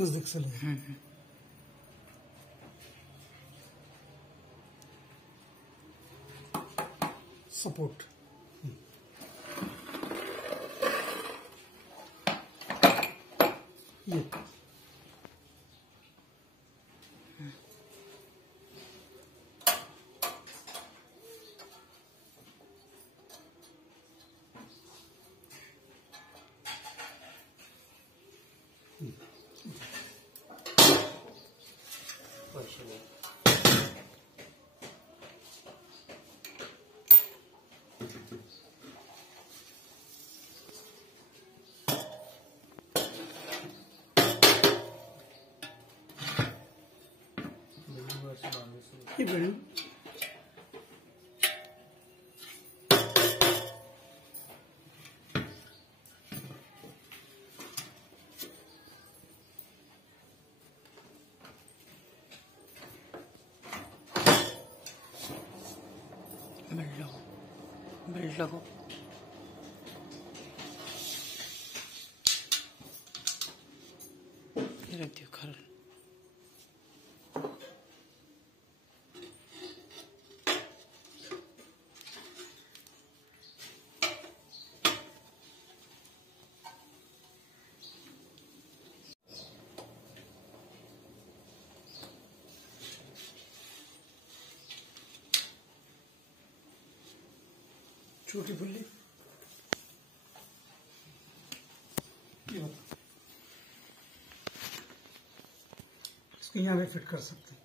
नजदीक से ले। सपोर्ट ये बेल्ट लगो ये रख दियो खर छोटी फुल्ली इसको यहाँ में फिट कर सकते हैं।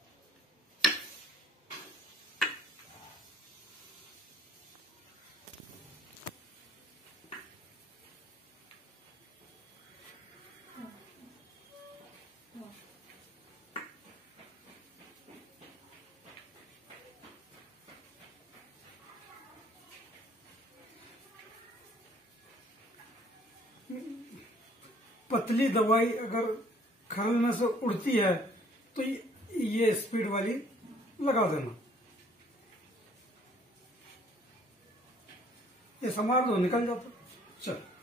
पतली दवाई अगर खरल में से उड़ती है तो ये स्पीड वाली लगा देना, ये समार दो निकल जाता। चल